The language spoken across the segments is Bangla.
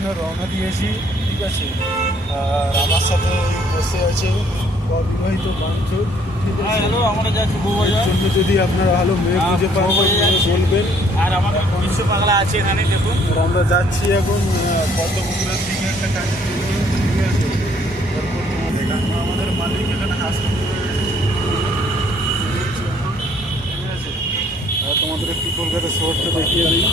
জন্য রওনা দিয়েছি, ঠিক আছে। আর আমার সাথে বসে আছে অবিবাহিত বান্ধব, ঠিক আছে। হ্যালো, আমরা যাচ্ছি বউবাজার। জন্য যদি আপনারা ভালো মেয়ে খুঁজে পান বলবেন। আর আমাদের পুলিশে পাগলা আছে এখানে, দেখুন। আর আমরা যাচ্ছি এখন পদ্মপুকুরের দিকে একটা কাজে, ঠিক আছে। তারপর তোমাদের আমাদের মালিক এখানে হাসপাতালে, ঠিক আছে। আর তোমাদের একটু কলকাতা শহরটা দেখিয়ে দিই।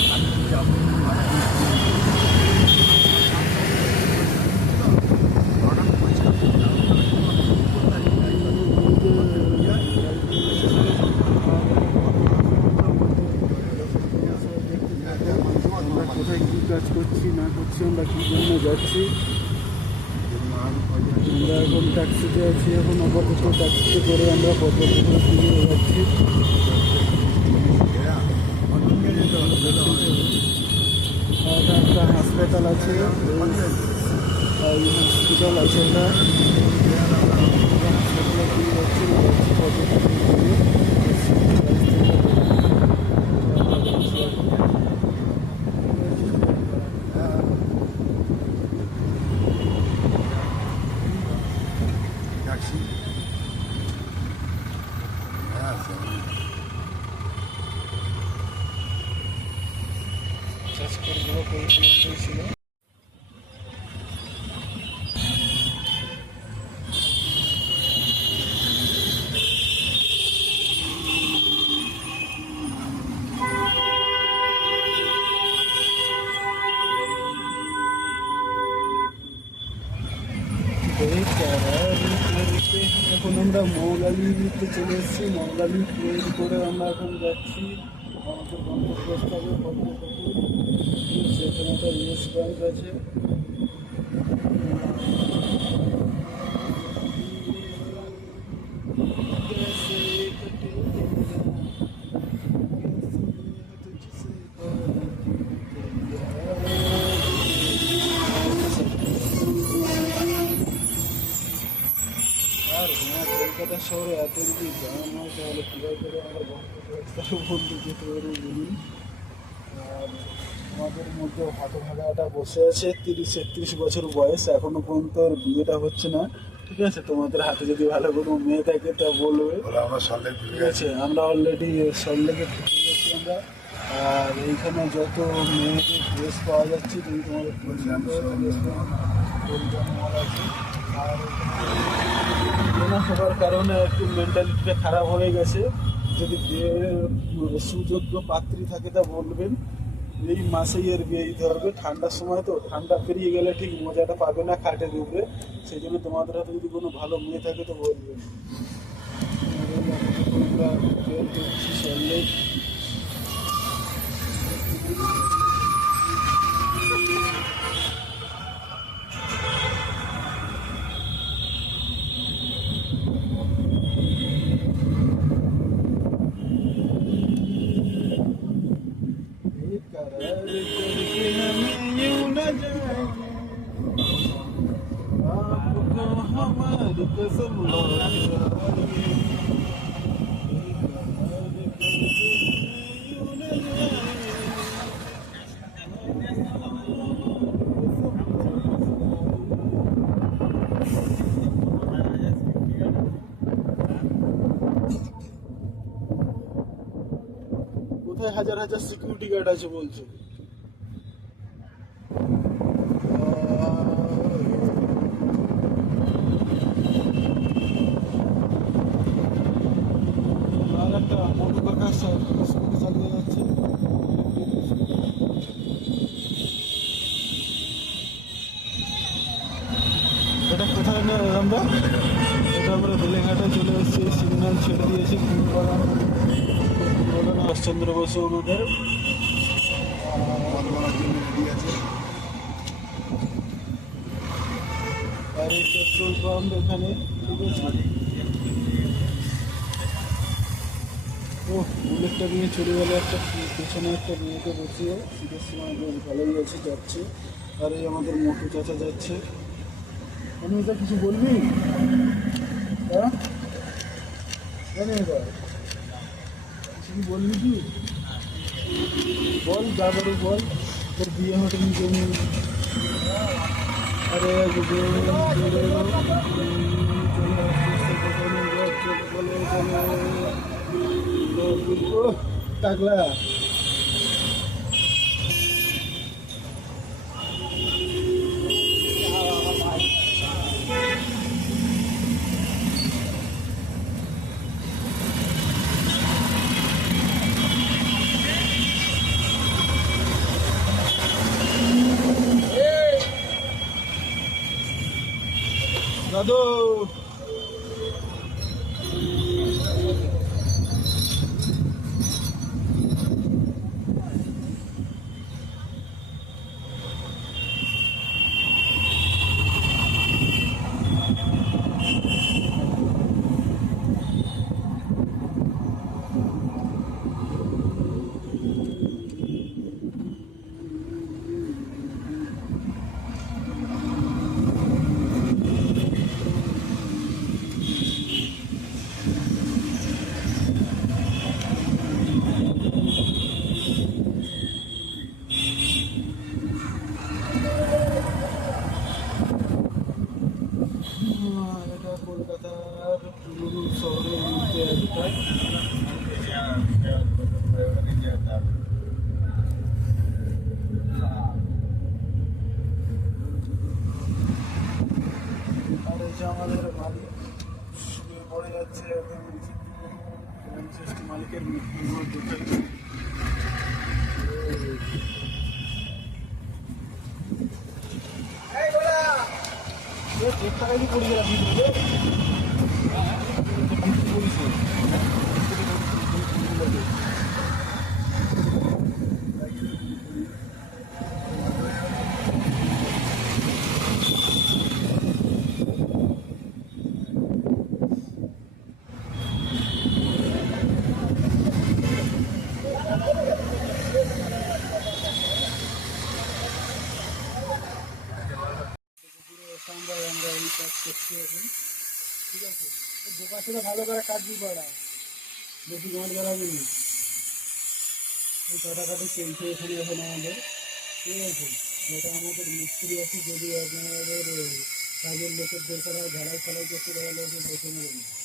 আমরা কোথায় কী কাজ করছি না করছি, আমরা কী জন্য যাচ্ছি। আমরা এখন ট্যাক্সিতে আছি, এখন আপাতত ট্যাক্সিতে করে আমরা পদ্মপুকুরের দিকে যাচ্ছি। একটা হাসপাতাল আছে, এই হসপিটাল আছে এটা। ছিল এখন আমরা মৌলালিতে চলে এসেছি। মৌলালি ট্রেন করে আমরা এখন যাচ্ছি আমাদের গন্তব্যস্থলে পদ্মপুকুর। সেখানে একটা ইয়েস ব্যাংক আছে। আর কলকাতা শহরে এত যদি জ্যাম হয় তাহলে কীভাবে করে আমরা গন্তব্যস্থলে বলতে যেতে পারবো বলুন। আর আমাদের মধ্যে হতভাগাটা বসে আছে, 30-31 বছর বয়স, এখনো পর্যন্ত ওর বিয়েটা হচ্ছে না, ঠিক আছে। তোমাদের হাতে যদি ভালো কোনো মেয়ে থাকে তা বলবে, ঠিক আছে। আমরা অলরেডি সল্লেকে ঢুকে গেছি আমরা। আর এইখানে যত মেয়েদের ড্রেস পাওয়া যাচ্ছে, যদি তোমাদের ড্রেস আছে। আর কেনা হওয়ার কারণে একটু মেন্টালিটিটা খারাপ হয়ে গেছে। যদি বিয়ের সুযোগ্য পাত্রী থাকে তা বলবেন। এই মাসেই এর বিয়ে দিতে হবে, ঠান্ডার সময় তো, ঠান্ডা পেরিয়ে গেলে ঠিক মজাটা পাবে না খাটে ডুববে। সেই জন্য তোমাদের হাতে যদি কোনো ভালো মেয়ে থাকে তো বলবেন। আমরা বের করছি সল্লেক। কোথায় হাজার হাজার সিকিউরিটি গার্ড আছে বলছো? আর একটা মোটু কাকা স্কুটি চালিয়ে যাচ্ছে। এটা কোথায় না আমরা? এটা আমরা বেলেঘাটে চলে এসেছি, সিগন্যাল ছেড়ে দিয়েছি ফুলবাগান সুভাষচন্দ্র বসু আমাদের। আর এই পেট্রোল পাম্প এখানে, ঠিক আছে। ও বুলেটটা নিয়ে চলে গেলে একটা পেছনে একটা মেয়েকে বসিয়ে, শীতের সময় বেশ ভালোই আছে, যাচ্ছে। আর এই আমাদের মোটু চাচা যাচ্ছে। আমি এটা কিছু বলবি? হ্যাঁ জানি এটা কিছু বলবি কি? বল, যা বলি বল। তোর বিয়ে হতে নিজে আরে টাকলা দাদু এটা কলকাতার পুরনো শহরের মধ্যে একটা আর এই যে আমাদের মালিক শুয়ে পড়ে যাচ্ছে একদম জাস্ট মালিকের মুখ দেখে টাকাই পড়ে গেলাম আমরা এই কাজ করছি এখন ঠিক আছে দোকান থেকে ভালো করে কাটবি পাড়া বেশি গাঁট বেড়াবি না এই কাটাকাটি চলছে এখানে এখন আমাদের ঠিক আছে এটা আমাদের মিস্ত্রি আছে যদি আপনাদের কাজের লোকের দরকার হয় ঝাড়াই ফালাই করতে তাহলে দেখে নেবেন